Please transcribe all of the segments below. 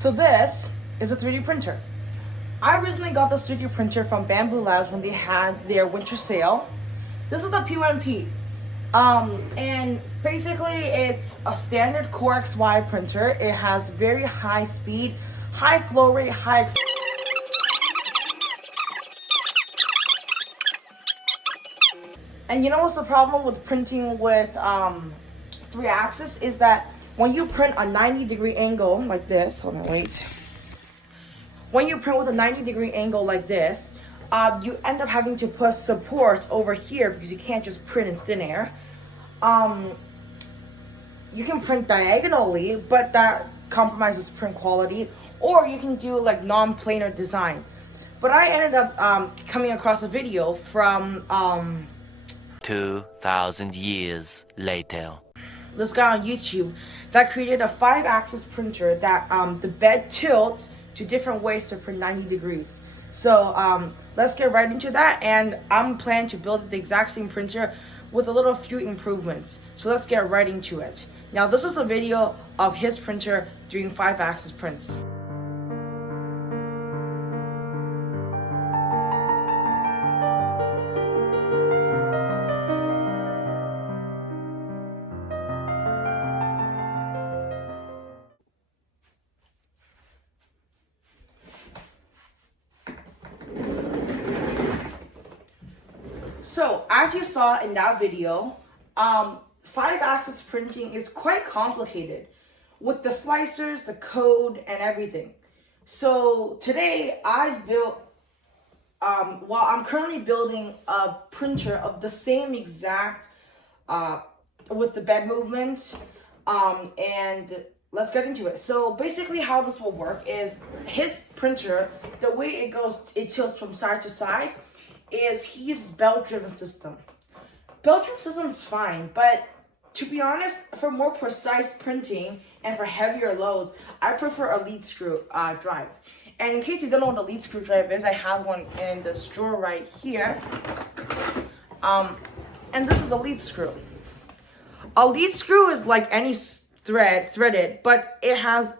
So this is a 3D printer. I originally got this 3D printer from Bamboo Labs when they had their winter sale. This is the P1P. And basically it's a standard Core XY printer. It has very high speed, high flow rate, and you know what's the problem with printing with 3-axis is that when you print a 90-degree angle like this, hold on, wait. When you print with a 90-degree angle like this, you end up having to put support over here because you can't just print in thin air. You can print diagonally, but that compromises print quality, or you can do like non-planar design. But I ended up coming across a video from 2,000 years later. This guy on YouTube that created a 5-axis printer that the bed tilts to different ways to print 90 degrees. So let's get right into that, and I'm planning to build the exact same printer with a little few improvements. So let's get right into it. Now this is a video of his printer doing 5-axis prints. So, as you saw in that video, 5-axis printing is quite complicated with the slicers, the code, and everything. So, today I've built, I'm currently building a printer of the same exact, with the bed movement, and let's get into it. So, basically how this will work is his printer, the way it tilts from side to side, is he uses belt-driven system. Belt-driven system is fine, but to be honest, for more precise printing and for heavier loads, I prefer a lead screw drive. And in case you don't know what a lead screw drive is, I have one in this drawer right here. And this is a lead screw. A lead screw is like any threaded, but it has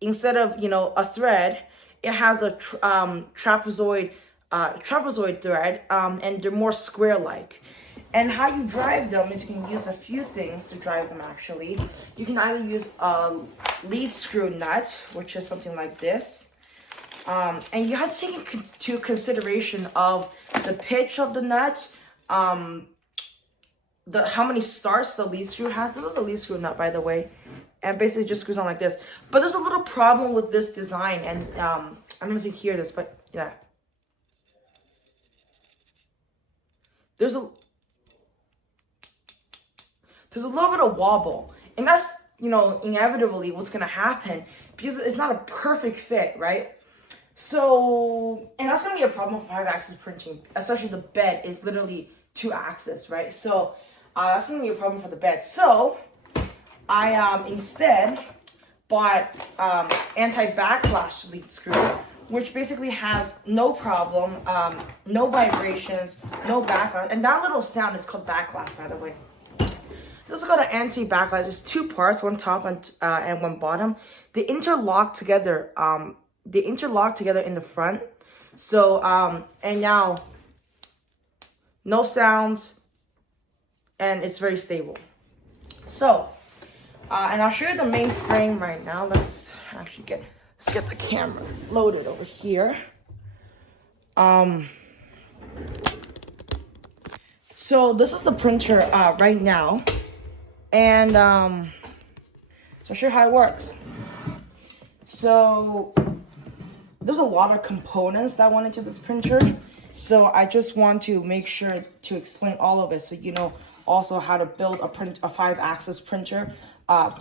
instead of a thread, it has a trapezoid thread, and they're more square-like. And how you drive them is you can use a few things to drive them actually. You can either use a lead screw nut, which is something like this. And you have to take into consideration of the pitch of the nut, how many starts the lead screw has. This is a lead screw nut, by the way. And basically just screws on like this. But there's a little problem with this design, and I don't know if you hear this, but yeah. There's a little bit of wobble, and that's inevitably what's gonna happen because it's not a perfect fit, right? So, and that's gonna be a problem with 5-axis printing, especially the bed is literally 2-axis, right? So that's gonna be a problem for the bed. So I instead bought anti-backlash lead screws, which basically has no problem, no vibrations, no backlash. And that little sound is called backlash, by the way. This is called an anti-backlash. There's 2 parts, one top and one bottom. They interlock together. In the front. So, and now, no sounds, and it's very stable. So, and I'll show you the main frame right now. Let's actually get the camera loaded over here. So this is the printer right now, and so I'll show you how it works. So there's a lot of components that went into this printer, so I just want to make sure to explain all of it, so you know also how to build a 5-axis printer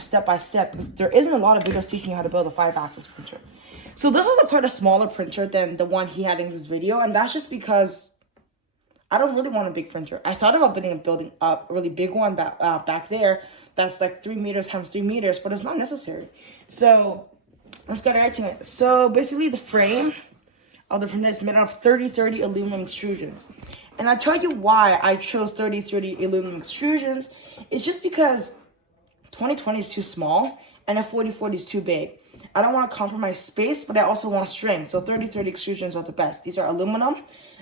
step by step, because there isn't a lot of videos teaching you how to build a 5-axis printer. So this is quite a smaller printer than the one he had in his video, and that's just because I don't really want a big printer. I thought about building a really big one back there that's like 3 meters times 3 meters, but it's not necessary. So let's get right to it. So basically the frame of the printer is made out of 30-30 aluminum extrusions. And I'll tell you why I chose 30-30 aluminum extrusions. It's just because 2020 is too small and a 40-40 is too big. I don't want to compromise space, but I also want strength. So 30-30 extrusions are the best. These are aluminum,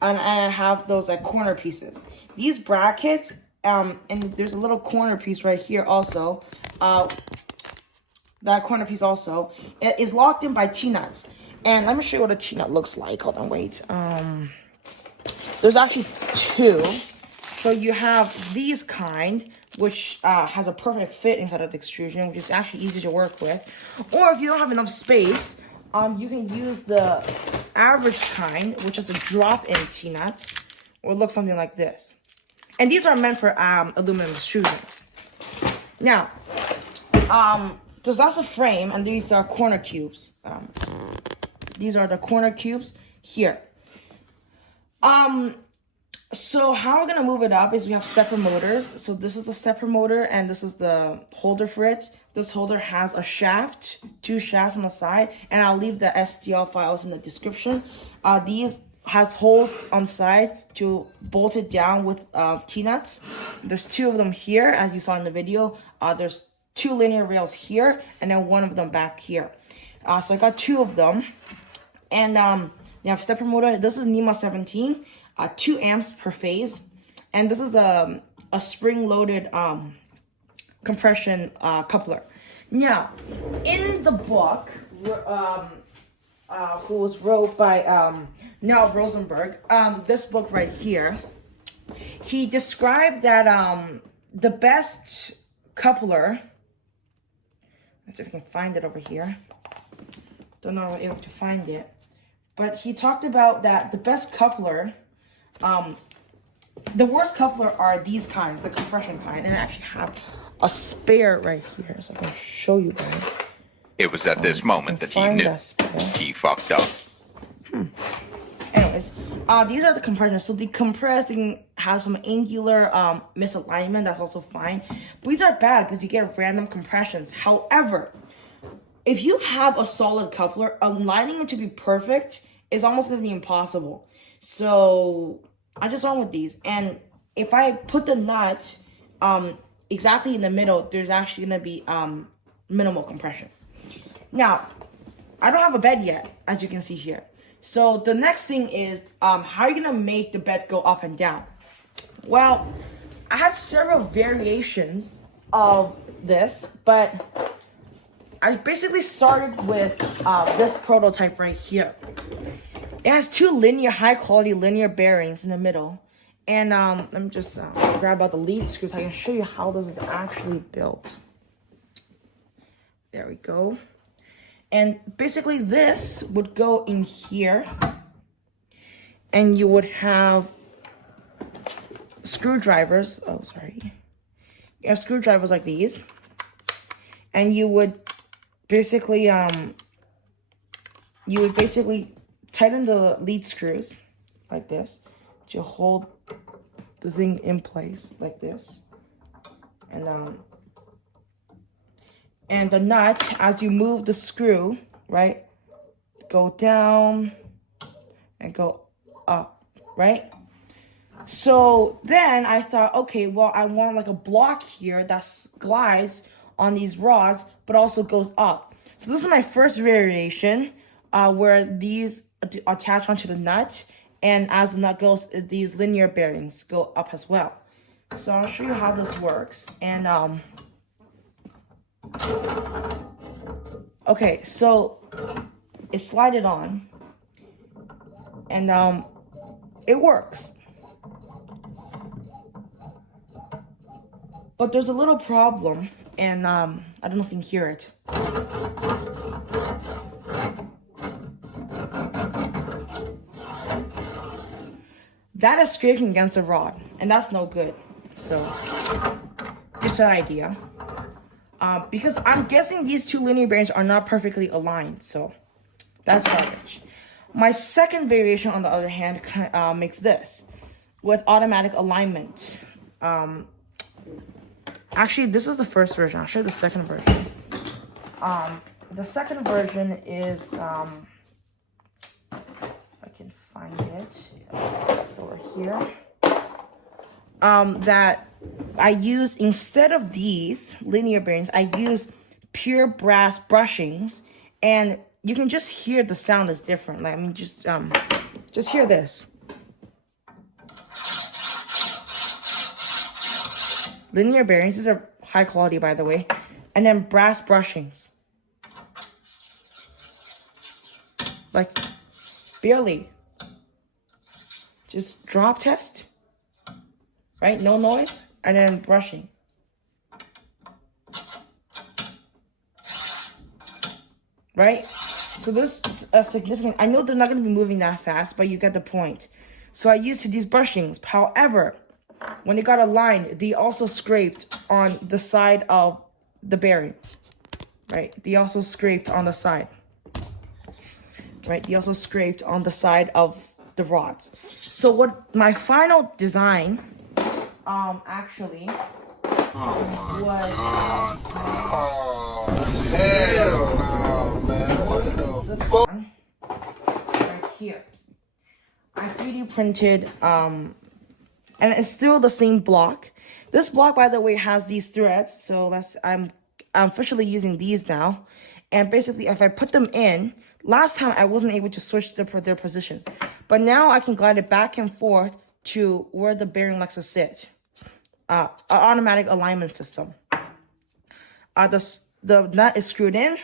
and I have those like corner pieces. These brackets, and there's a little corner piece right here also. That corner piece also, it is locked in by T-nuts. And let me show you what a T-nut looks like. Hold on, wait. There's actually two. So you have these kind, which has a perfect fit inside of the extrusion, which is actually easy to work with. Or if you don't have enough space, you can use the average kind, which is a drop-in T-nuts, or it looks something like this. And these are meant for aluminum extrusions. Now, so that's a frame, and these are corner cubes. These are the corner cubes here. So how we're gonna move it up is we have stepper motors. So this is a stepper motor, and this is the holder for it. This holder has a shaft, 2 shafts on the side, and I'll leave the STL files in the description. These has holes on the side to bolt it down with T-nuts. There's 2 of them here, as you saw in the video. There's 2 linear rails here, and then 1 of them back here. So I got 2 of them, and you have stepper motor. This is NEMA 17. 2 amps per phase, and this is a spring-loaded compression coupler. Now, in the book, who was wrote by Noah Rosenberg, this book right here, he described that the best coupler. Let's see if I can find it over here. Don't know if I'm able to find it, but he talked about that the best coupler. The worst coupler are these kinds, the compression kind, and I actually have a spare right here, so I can show you guys. It was at this moment that he knew he fucked up. Anyways, these are the compressors. So the compressing has some angular misalignment. That's also fine. But these are bad because you get random compressions. However, if you have a solid coupler, aligning it to be perfect is almost going to be impossible. So I just went with these, and if I put the nut exactly in the middle, there's actually gonna be minimal compression. Now, I don't have a bed yet, as you can see here. So the next thing is how are you gonna make the bed go up and down? Well, I had several variations of this, but I basically started with this prototype right here. It has 2 high quality linear bearings in the middle. And let me just grab out the lead screws so I can show you how this is actually built. There we go. And basically this would go in here. And you would have screwdrivers. Oh, sorry. You have screwdrivers like these. And you would basically tighten the lead screws like this to hold the thing in place like this, and the nut, as you move the screw, right, go down and go up, right? So then I thought, okay, well, I want like a block here that glides on these rods but also goes up. So this is my first variation where these attach onto the nut, and as the nut goes, these linear bearings go up as well. So I'll show you how this works. And okay, so it slided on, and it works. But there's a little problem, and I don't know if you can hear it. That is scraping against a rod, and that's no good. So, just an idea. Because I'm guessing these 2 linear bearings are not perfectly aligned, so that's garbage. My second variation, on the other hand, makes this with automatic alignment. Actually, this is the first version. I'll show you the second version. The second version is, if I can find it, it's over here. That I use, instead of these linear bearings, I use pure brass bushings, And you can just hear the sound is different. Like, I mean, just hear this. Linear bearings, these are high quality, by the way. And then brass brushings. Like, barely. Just drop test. Right? No noise. And then brushing. Right? So this is a significant... I know they're not going to be moving that fast, but you get the point. So I used these brushings. However, when they got aligned, they also scraped on the side of the bearing. Right? They also scraped on the side. Right? They also scraped on the side of the rods. So what my final design, actually, was... Hell no, man. What the this one right here. I 3D printed, and it's still the same block. This block, by the way, has these threads. So I'm officially using these now. And basically, if I put them in, last time I wasn't able to switch their positions, but now I can glide it back and forth to where the bearing likes to sit. An automatic alignment system. The nut is screwed in.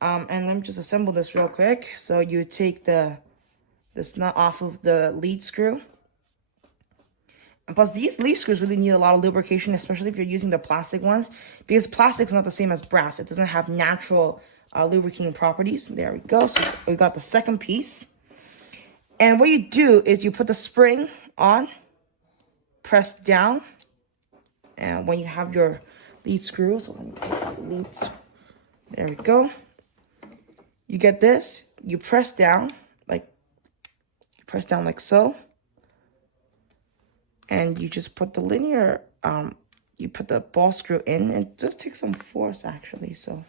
And let me just assemble this real quick. So you take this nut off of the lead screw. And plus, these lead screws really need a lot of lubrication, especially if you're using the plastic ones, because plastic is not the same as brass. It doesn't have natural lubricating properties. There we go. So we got the second piece. And what you do is you put the spring on, press down, and when you have your lead screw, so let me put the leads. There we go. You get this. You press down like so. And you just put the linear, you put the ball screw in. It just takes some force, actually, so.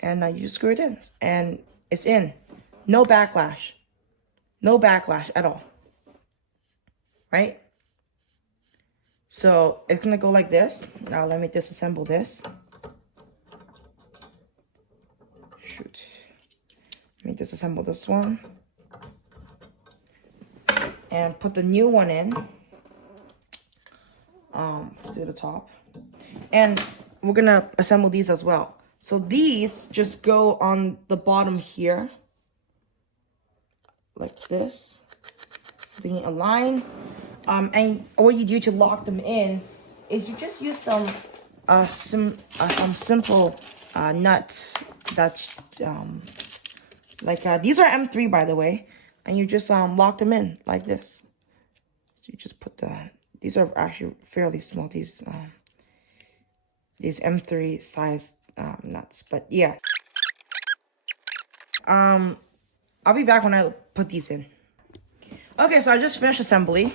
And you just screw it in. And it's in. No backlash. No backlash at all. Right? So, it's going to go like this. Now, let me disassemble this. Shoot. Let me disassemble this one. And put the new one in. To the top. And we're gonna assemble these as well. So these just go on the bottom here. Like this. Being aligned. And what you do to lock them in is you just use some simple nuts that these are M3, by the way. And you just lock them in like this. So you just put these are actually fairly small, these M3 size nuts. But yeah. I'll be back when I put these in. Okay, so I just finished assembly.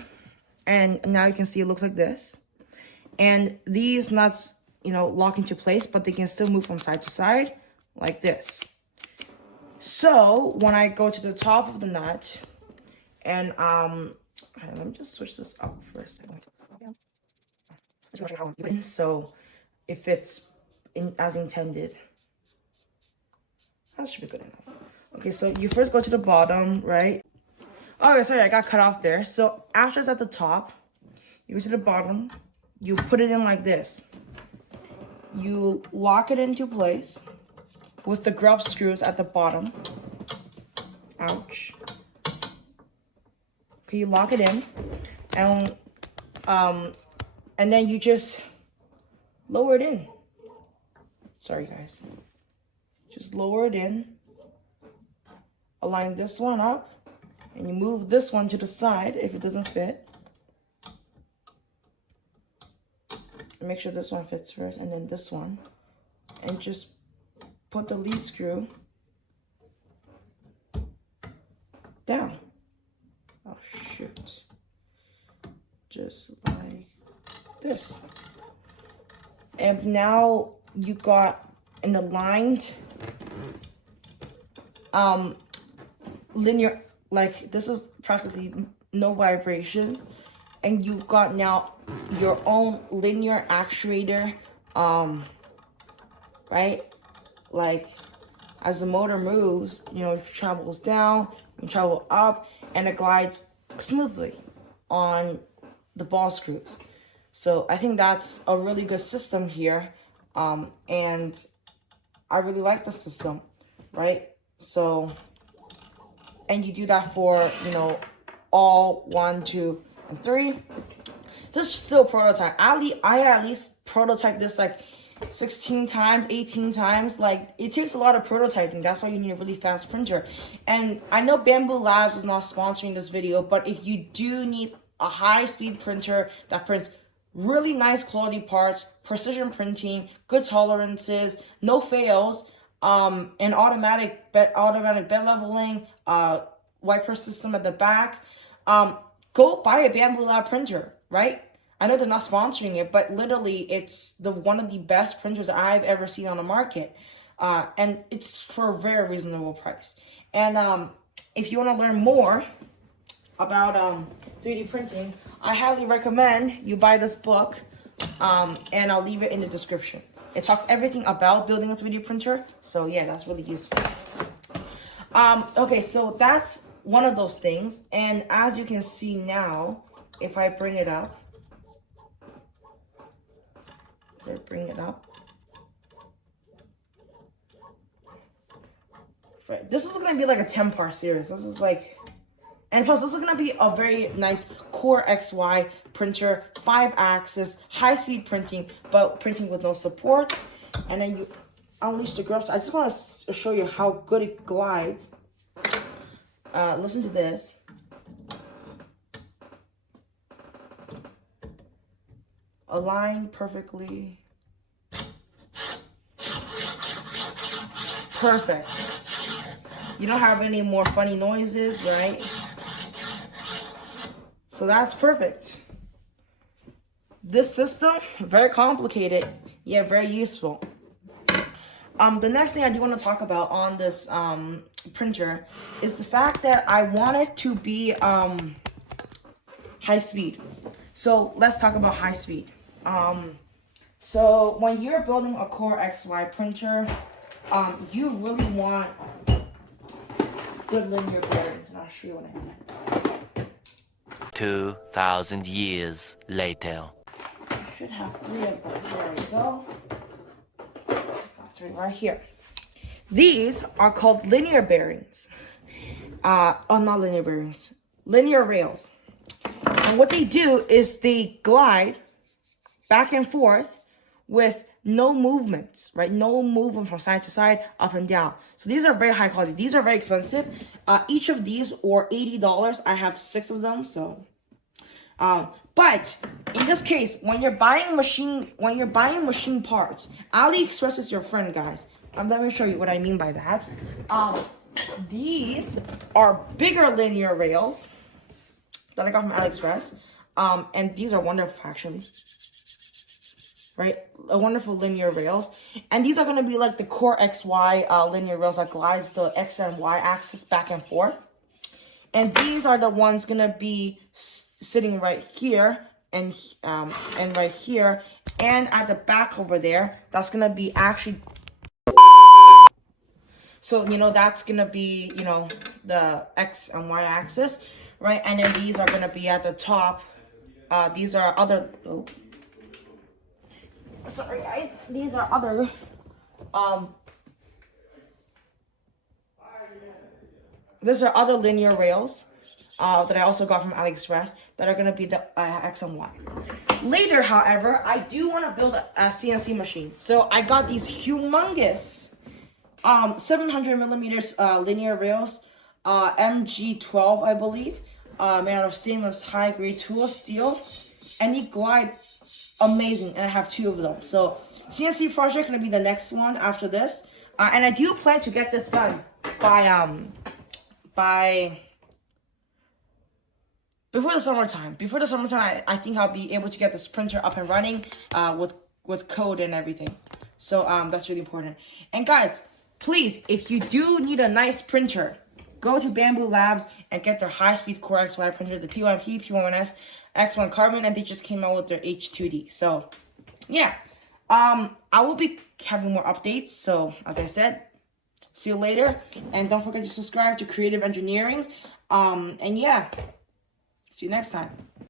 And now you can see it looks like this. And these nuts, lock into place, but they can still move from side to side like this. So when I go to the top of the nut, and let me just switch this up for a second. So if it's as intended, that should be good enough. Okay, so you first go to the bottom, right? Okay, sorry, I got cut off there. So after it's at the top, you go to the bottom, you put it in like this. You lock it into place with the grub screws at the bottom. Ouch. Okay, you lock it in, and then you just lower it in. Sorry, guys. Just lower it in. Align this one up, and you move this one to the side if it doesn't fit. And make sure this one fits first, and then this one, and just put the lead screw down. Oh shoot. Just like this. And now you got an aligned linear, like this is practically no vibration, and you got now your own linear actuator, right? Like as the motor moves, it travels down, you travel up, and it glides smoothly on the ball screws. So I think that's a really good system here, and I really like the system, right? So, and you do that for, all 1, 2, and 3. This is still prototype. I at least prototyped this like 16 times, 18 times. Like, it takes a lot of prototyping. That's why you need a really fast printer. And I know Bambu Labs is not sponsoring this video, but if you do need a high-speed printer that prints really nice quality parts, precision printing, good tolerances, no fails, and automatic bed leveling, wiper system at the back, go buy a Bambu Lab printer, right? I know they're not sponsoring it, but literally it's one of the best printers I've ever seen on the market. And it's for a very reasonable price. And if you want to learn more about 3D printing, I highly recommend you buy this book, and I'll leave it in the description. It talks everything about building a 3D printer, so yeah, that's really useful. Okay, so that's one of those things, and as you can see now, if I bring it up, right, this is gonna be like a 10-part series. This is like, and plus this is gonna be a very nice Core XY printer, 5-axis, high-speed printing, but printing with no support. And then you unleash the grips. I just want to show you how good it glides. Listen to this. Aligned perfectly. Perfect. You don't have any more funny noises, right? So that's perfect. This system, very complicated, yet very useful. The next thing I do want to talk about on this printer is the fact that I want it to be high speed. So let's talk about high speed. So when you're building a Core XY printer, you really want good linear bearings, and I'll show you what I mean. 2,000 years later. I should have 3 of them. There we go. Got 3 right here. These are called linear bearings. Not linear bearings. Linear rails. And what they do is they glide back and forth with no movements, right? No movement from side to side, up and down. So these are very high quality. These are very expensive. Each of these were $80. I have 6 of them, so. But in this case, when you're buying machine parts, AliExpress is your friend, guys. Let me show you what I mean by that. These are bigger linear rails that I got from AliExpress. And these are wonderful, actually. Right? Wonderful linear rails. And these are going to be like the Core XY linear rails that glides the X and Y axis back and forth. And these are the ones going to be sitting right here and right here. And at the back over there, that's going to be actually... So, that's going to be, the X and Y axis, right? And then these are going to be at the top. These are other... Oh. Sorry, guys. These are other... These are other linear rails that I also got from AliExpress that are going to be the X and Y. Later, however, I do want to build a CNC machine. So I got these humongous 700 millimeters linear rails, MG12, I believe, made out of stainless high-grade tool steel, and they glide amazing, and I have 2 of them. So CNC project gonna be the next one after this, and I do plan to get this done by before the summertime. Before the summertime, I think I'll be able to get this printer up and running with code and everything. So that's really important. And guys, please, if you do need a nice printer, go to Bambu Labs and get their high-speed Core XY printer, the P1P, P1S, X1 Carbon, and they just came out with their H2D. So, yeah. I will be having more updates. So, as I said, See you later. And don't forget to subscribe to Creative Engineering. And yeah, see you next time.